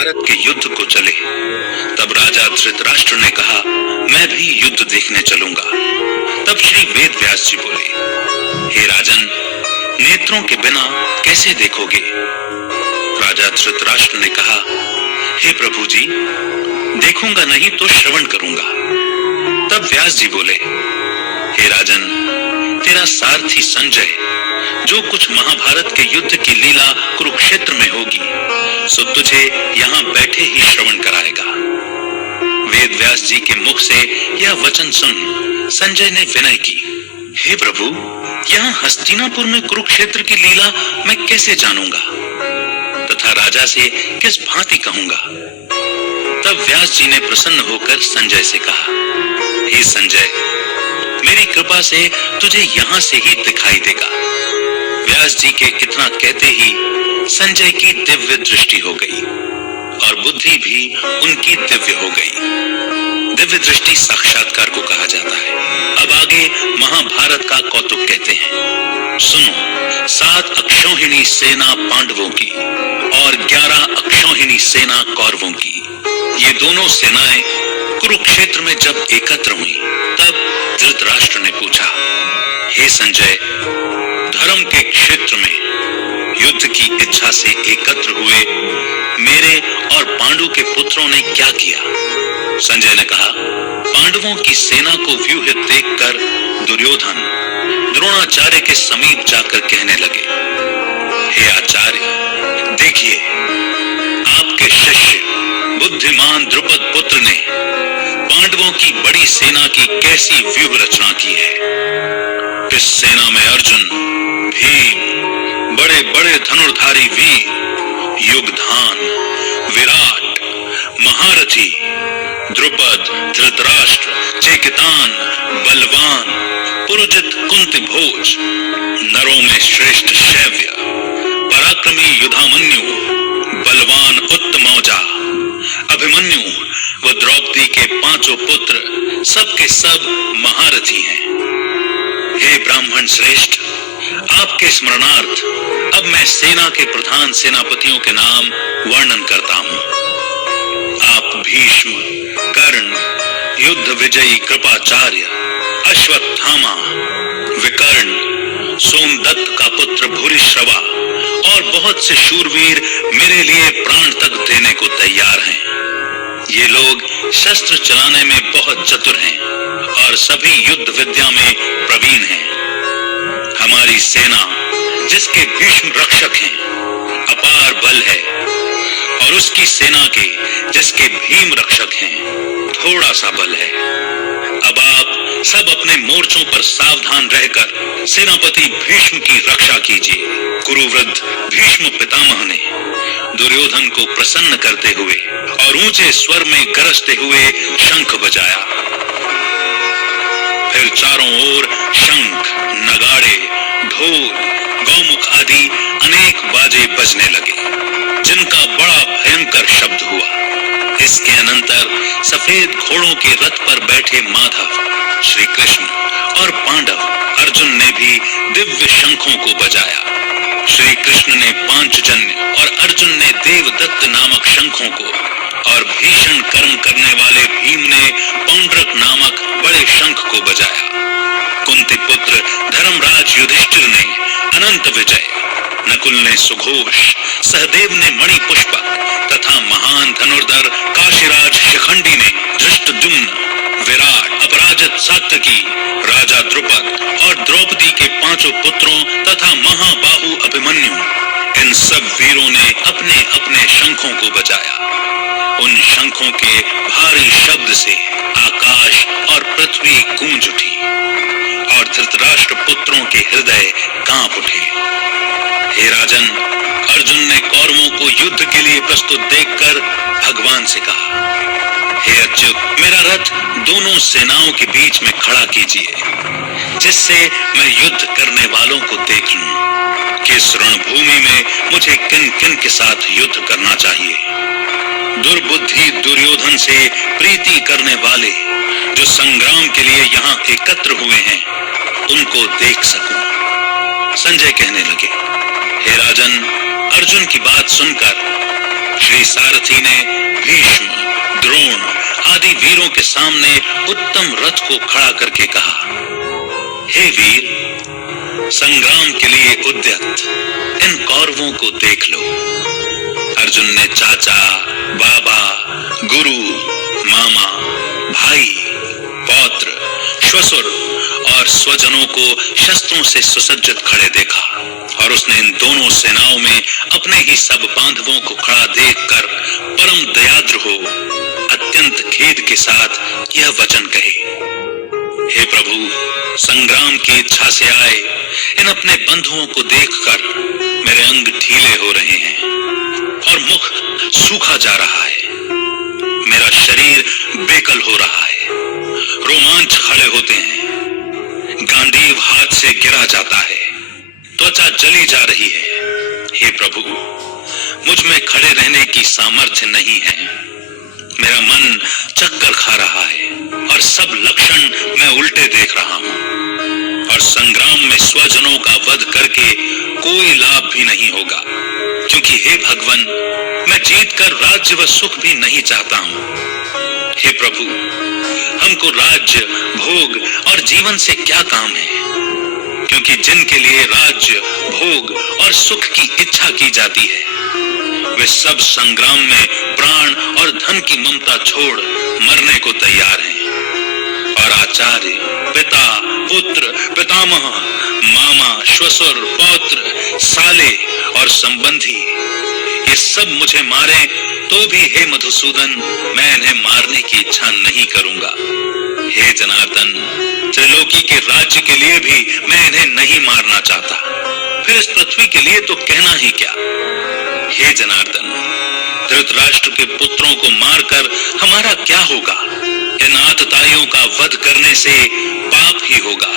महाभारत के युद्ध को चले। तब राजा धृतराष्ट्र ने कहा, मैं भी युद्ध देखने चलूंगा। तब श्री वेद व्यास जी बोले, हे राजन, नेत्रों के बिना कैसे देखोगे? राजा धृतराष्ट्र ने कहा, हे प्रभु जी, देखूंगा नहीं तो श्रवण करूंगा। तब व्यास जी बोले, हे राजन, तेरा सारथी संजय जो कुछ महाभारत के युद्ध की लीला कुरुक्षेत्र में होगी सो तुझे यहाँ बैठे ही श्रवण कराएगा। वेद व्यास जी के मुख से यह वचन सुन संजय ने विनय की, हे प्रभु, यहाँ हस्तिनापुर में कुरुक्षेत्र की लीला मैं कैसे जानूंगा तथा राजा से किस भांति कहूंगा? तब व्यास जी ने प्रसन्न होकर संजय से कहा, हे संजय, मेरी कृपा से तुझे यहाँ से ही दिखाई देगा। व्यास जी के इतना कहते ही संजय की दिव्य दृष्टि हो गई और बुद्धि भी उनकी दिव्य हो गई। दिव्य दृष्टि साक्षात्कार को कहा जाता है। अब आगे महाभारत का कौतुक कहते हैं। सुनो, 7 अक्षौहिणी सेना पांडवों की और 11 अक्षौहिणी सेना कौरवों की, ये दोनों सेनाएं कुरुक्षेत्र में जब एकत्र हुई तब धृतराष्ट्र ने पूछा, हे संजय, धर्म के क्षेत्र में युद्ध की इच्छा से एकत्र हुए मेरे और पांडु के पुत्रों ने क्या किया? संजय ने कहा, पांडवों की सेना को व्यूहित देखकर दुर्योधन द्रोणाचार्य के समीप जाकर कहने लगे, हे आचार्य, देखिए, आपके शिष्य बुद्धिमान द्रुपद पुत्र ने पांडवों की बड़ी सेना की कैसी व्यूह रचना की है। इस सेना में अर्जुन, भीम, बड़े बड़े धनुर्धारी वीर, युगधान, विराट, महारथी, द्रुपद, धृतराष्ट्र, चेकितान, बलवान, पुरुजित कुंती भोज, नरों में श्रेष्ठ शैव्य, पराक्रमी युधामन्यु, बलवान उत्तमौजा, अभिमन्यु व द्रौपदी के 5 पुत्र सबके सब महारथी हैं। हे ब्राह्मण श्रेष्ठ, आपके स्मरणार्थ अब मैं सेना के प्रधान सेनापतियों के नाम वर्णन करता हूं। आप भीष्म, कर्ण, युद्ध विजयी कृपाचार्य, अश्वत्थामा, विकर्ण, सोमदत्त का पुत्र भूरिश्रवा और बहुत से शूरवीर मेरे लिए प्राण तक देने को तैयार हैं। ये लोग शस्त्र चलाने में बहुत चतुर हैं और सभी युद्ध विद्या में प्रवीण हैं। हमारी सेना, जिसके भीष्म रक्षक हैं, अपार बल है और उसकी सेना के, जिसके भीम रक्षक हैं, थोड़ा सा बल है। अब आप सब अपने मोर्चों पर सावधान रहकर सेनापति भीष्म की रक्षा कीजिए। कुरुवृद्ध भीष्म पितामह ने दुर्योधन को प्रसन्न करते हुए और ऊंचे स्वर में गरजते हुए शंख बजाया। फिर चारों ओर शंख, नगाड़े, ढोल, गौमुख आदि अनेक बाजे बजने लगे, जिनका बड़ा भयंकर शब्द हुआ। इसके अनंतर सफेद घोड़ों के रथ पर बैठे माधव, श्री कृष्ण और पांडव अर्जुन ने भी दिव्य शंखों को बजाया। श्री कृष्ण ने पांचजन्य और अर्जुन ने देवदत्त नामक शंखों को और भीषण कर्म करने वाले भीम ने पौंड्रक नामक बड़े शंख को बजाया। कुंती पुत्र धर्मराज युधिष्ठिर ने अनंत विजय, नकुल ने सुघोष, सहदेव ने मणिपुष्पक तथा महान धनुर्धर काशीराज शिखंडी ने धृष्टद्युम्न, विराट, अपराजित सात्यकी, राजा द्रुपद और द्रौपदी के 5 पुत्रों तथा महाबाहु अभिमन्यु, इन सब वीरों ने अपने अपने शंखों को बजाया। उन शंखों के भारी शब्द से आकाश और पृथ्वी गूंज उठी और धृतराष्ट्र पुत्रों के हृदय कांप उठे। हे राजन, अर्जुन ने कौरवों को युद्ध के लिए प्रस्तुत देखकर भगवान से कहा, हे अच्युत, मेरा रथ दोनों सेनाओं के बीच में खड़ा कीजिए, जिससे मैं युद्ध करने वालों को देख लूं कि इस रणभूमि में मुझे किन किन के साथ युद्ध करना चाहिए। दुर्बुद्धि दुर्योधन से प्रीति करने वाले जो संग्राम के लिए यहाँ एकत्र हुए हैं, उनको देख सकूं। संजय कहने लगे, हे राजन, अर्जुन की बात सुनकर श्री सारथी ने भीष्म, द्रोण आदि वीरों के सामने उत्तम रथ को खड़ा करके कहा, हे वीर, संग्राम के लिए उद्यत इन कौरवों को देख लो। अर्जुन ने चाचा, बाबा, गुरु, मामा, भाई, पौत्र, श्वशुर और स्वजनों को शस्त्रों से सुसज्जित खड़े देखा और उसने इन दोनों सेनाओं में अपने ही सब बांधवों को खड़ा देखकर परम दयाद्र हो अत्यंत खेद के साथ यह वचन कहे, हे प्रभु, संग्राम की इच्छा से आए इन अपने बंधुओं को देखकर मेरे अंग ढीले हो रहे हैं और मुख सूखा जा रहा है, मेरा शरीर बेकल हो रहा है, रोमांच खड़े होते हैं, गांडीव हाथ से गिरा जाता है, त्वचा जली जा रही है। हे प्रभु, मुझ में खड़े रहने की सामर्थ्य नहीं है, मेरा मन चक्कर खा रहा है और सब लक्षण मैं उल्टे देख रहा हूं और संग्राम में स्वजनों का वध करके कोई लाभ भी नहीं होगा, क्योंकि हे भगवान, मैं जीतकर राज्य व सुख भी नहीं चाहता हूं। हे प्रभु, हमको राज्य, भोग और जीवन से क्या काम है, क्योंकि जिनके लिए राज्य, भोग और सुख की इच्छा की जाती है वे सब संग्राम में प्राण और धन की ममता छोड़ मरने को तैयार हैं और आचार्य, पिता, पुत्र, पितामह, मामा, श्वशुर, पौत्र, साले और संबंधी ये सब मुझे मारे तो भी हे मधुसूदन, मैं इन्हें मारने की इच्छा नहीं करूंगा। हे जनार्दन, त्रिलोकी के राज्य के लिए भी मैं इन्हें नहीं मारना चाहता, फिर इस पृथ्वी के लिए तो कहना ही क्या। हे जनार्दन, धृतराष्ट्र के पुत्रों को मारकर हमारा क्या होगा, इन आतताइयों का वध करने से पाप ही होगा,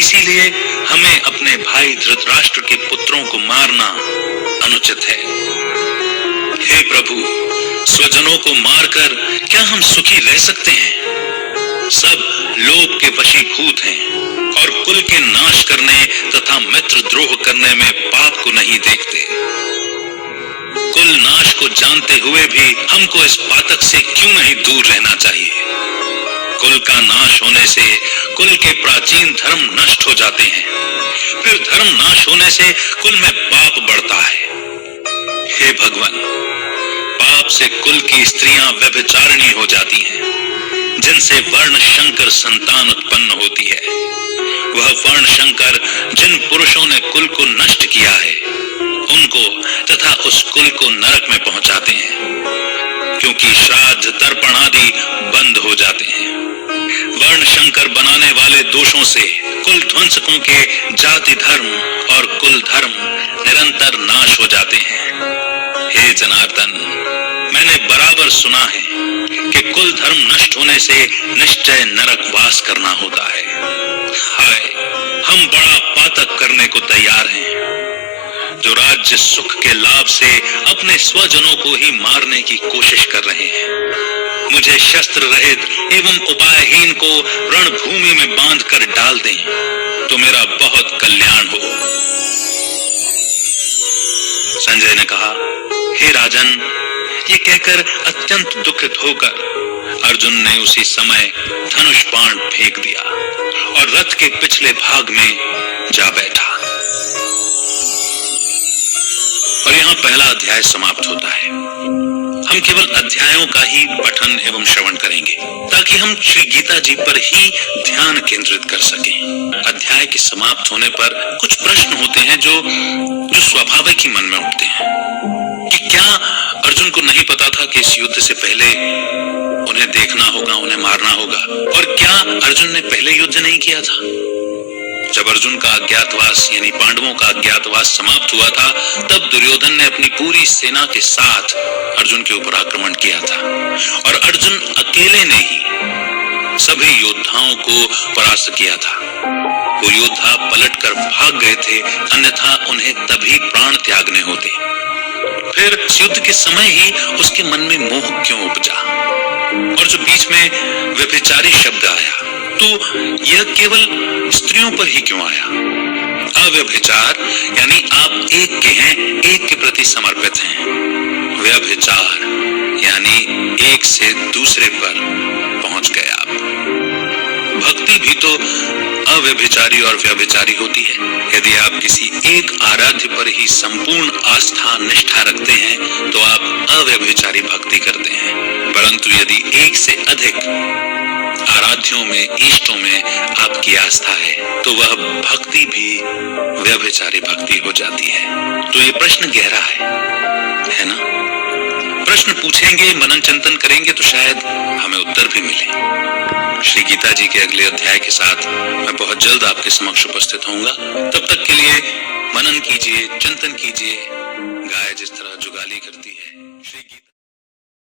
इसीलिए हमें अपने भाई धृतराष्ट्र के पुत्रों को मारना अनुचित है। हे प्रभु, स्वजनों को मारकर क्या हम सुखी रह सकते हैं? सब लोभ के वशीभूत हैं और कुल के नाश करने तथा मित्र द्रोह करने में पाप को नहीं देखते। कुल नाश को जानते हुए भी हमको इस पातक से क्यों नहीं दूर रहना चाहिए? कुल का नाश होने से कुल के प्राचीन धर्म नष्ट हो जाते हैं, फिर धर्म नाश होने से कुल में पाप बढ़ता है। हे भगवान, पाप से कुल की स्त्रियां व्यभिचारिणी हो जाती हैं, जिनसे वर्ण शंकर संतान उत्पन्न होती है। वह वर्ण शंकर जिन पुरुषों ने कुल को नष्ट किया है उनको तथा उस कुल को नरक में पहुंचाते हैं, क्योंकि श्राद्ध, तर्पण आदि बंद हो जाते हैं। वर्ण शंकर बनाने वाले दोषों से कुल ध्वंसकों के जाति धर्म और कुल धर्म निरंतर नाश हो जाते हैं। हे जनार्दन, मैंने बराबर सुना है कि कुल धर्म नष्ट होने से निश्चय नरक वास करना होता है। हाय, हम बड़ा पातक करने को तैयार हैं, जो राज्य सुख के लाभ से अपने स्वजनों को ही मारने की कोशिश कर रहे हैं। मुझे शस्त्र रहित एवं उपायहीन को रणभूमि में बांधकर डाल दें तो मेरा बहुत कल्याण हो। संजय ने कहा, हे राजन, ये कहकर अत्यंत दुखित होकर अर्जुन ने उसी समय धनुष बाण फेंक दिया और रथ के पिछले भाग में जा बैठा। और यहाँ पहला अध्याय समाप्त होता है। हम केवल अध्यायों का ही पठन एवं श्रवण करेंगे ताकि हम श्री गीता जी पर ही ध्यान केंद्रित कर सकें। अध्याय के समाप्त होने पर कुछ प्रश्न होते हैं जो स्वाभाविक ही मन में उठते हैं कि क्या अर्जुन को नहीं पता था कि इस युद्ध से पहले उन्हें देखना होगा, उन्हें मारना होगा, और क्या अर्जुन ने पहले युद्ध नहीं किया था? जब अर्जुन का अज्ञातवास यानी पांडवों का अज्ञातवास समाप्त हुआ था, तब दुर्योधन ने अपनी पूरी सेना के साथ अर्जुन के ऊपर आक्रमण किया था और अर्जुन अकेले ने ही सभी योद्धाओं को परास्त किया था। वो योद्धा पलटकर भाग गए थे, अन्यथा उन्हें तभी प्राण त्यागने होते। फिर युद्ध के समय ही उसके मन में मोह क्यों उपजा? और जो बीच में व्यभिचारी शब्द आया, तो यह केवल स्त्रियों पर ही क्यों आया? अव्यभिचार यानी आप एक के हैं, एक के प्रति समर्पित हैं। व्यभिचार यानी एक से दूसरे पर पहुंच गए आप। भक्ति भी तो अव्यभिचारी और व्यभिचारी होती है। यदि आप किसी एक आराध्य पर ही संपूर्ण आस्था निष्ठा रखते हैं तो आप अव्यभिचारी भक्ति करते हैं, परंतु यदि एक से अधिक आराध्यों में, इष्टों में आपकी आस्था है तो वह भक्ति भी व्यभिचारी भक्ति हो जाती है। तो ये प्रश्न गहरा है ना? प्रश्न पूछेंगे, मनन चिंतन करेंगे तो शायद हमें उत्तर भी मिले। श्री गीता जी के अगले अध्याय के साथ मैं बहुत जल्द आपके समक्ष उपस्थित होऊंगा। तब तक के लिए मनन कीजिए, चिंतन कीजिए, गाय जिस तरह